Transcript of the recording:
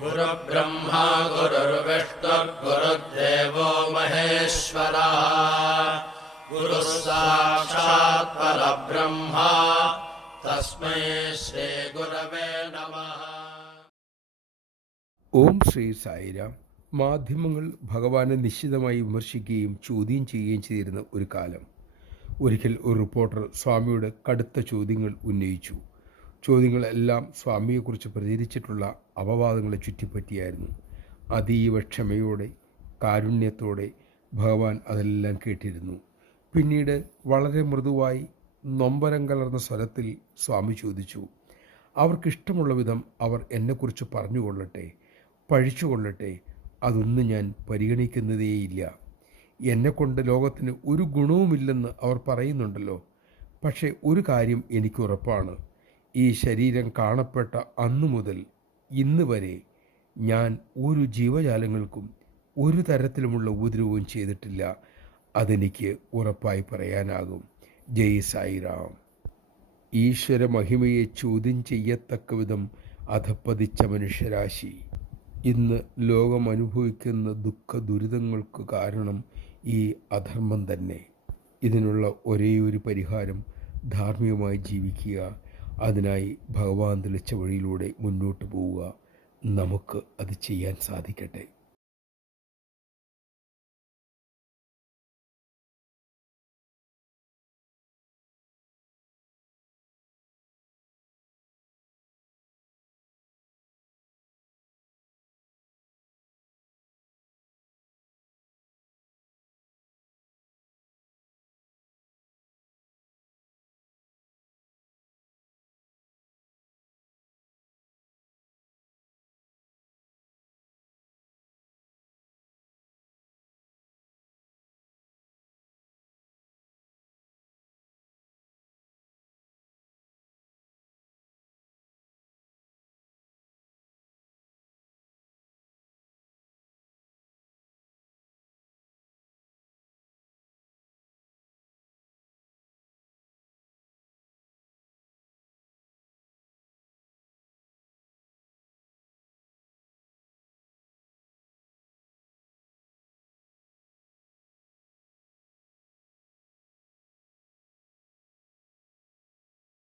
गुरुर्ब्रह्मा गुरुर्विष्णुर्गुरुर्देवो महेश्वरः गुरुः साक्षात् परब्रह्मा तस्मै श्रीगुरवे नमः ഓം ശ്രീ സായിരാം മാധ്യമങ്ങൾ ഭഗവാനെ നിശ്ചിതമായി വിമർശിക്കുകയും ചോദ്യം ചെയ്യുകയും ചെയ്തിരുന്ന ഒരു കാലം ഒരിക്കൽ ഒരു റിപ്പോർട്ടർ സ്വാമിയുടെ കടുത്ത ചോദ്യങ്ങൾ ഉന്നയിച്ചു ചോദ്യങ്ങളെല്ലാം സ്വാമിയെക്കുറിച്ച് പ്രചരിച്ചിട്ടുള്ള അപവാദങ്ങളെ ചുറ്റിപ്പറ്റിയായിരുന്നു. അതീവ ക്ഷമയോടെ കാരുണ്യത്തോടെ ഭഗവാൻ അതെല്ലാം കേട്ടിരുന്നു. പിന്നീട് വളരെ മൃദുവായി നൊമ്പരം കലർന്ന സ്വരത്തിൽ സ്വാമി ചോദിച്ചു അവർക്കിഷ്ടമുള്ള വിധം അവർ എന്നെക്കുറിച്ച് പറഞ്ഞുകൊള്ളട്ടെ പഴിച്ചുകൊള്ളട്ടെ അതൊന്നും ഞാൻ പരിഗണിക്കുന്നതേയില്ല. എന്നെക്കൊണ്ട് ലോകത്തിന് ഒരു ഗുണവുമില്ലെന്ന് അവർ പറയുന്നുണ്ടല്ലോ പക്ഷേ ഒരു കാര്യം എനിക്ക് ഉറപ്പാണ്. ഈ ശരീരം കാണപ്പെട്ട അന്നു മുതൽ ഇന്ന് വരെ ഞാൻ ഒരു ജീവജാലങ്ങൾക്കും ഒരു തരത്തിലുമുള്ള ഉപദ്രവവും ചെയ്തിട്ടില്ല. അതെനിക്ക് ഉറപ്പായി പറയാനാകും. ജയ് സായിറാം. ഈശ്വര മഹിമയെ ചോദ്യം ചെയ്യത്തക്ക വിധം അധപ്പതിച്ച മനുഷ്യരാശി. ഇന്ന് ലോകം അനുഭവിക്കുന്ന ദുഃഖ ദുരിതങ്ങൾക്ക് കാരണം ഈ അധർമ്മം തന്നെ. ഇതിനുള്ള ഒരേയൊരു പരിഹാരം ധാർമ്മികമായി ജീവിക്കുക അതിനായി ഭഗവാൻ തെളിച്ച വഴിയിലൂടെ മുന്നോട്ട് പോവുക. നമുക്ക് അത് ചെയ്യാൻ സാധിക്കട്ടെ.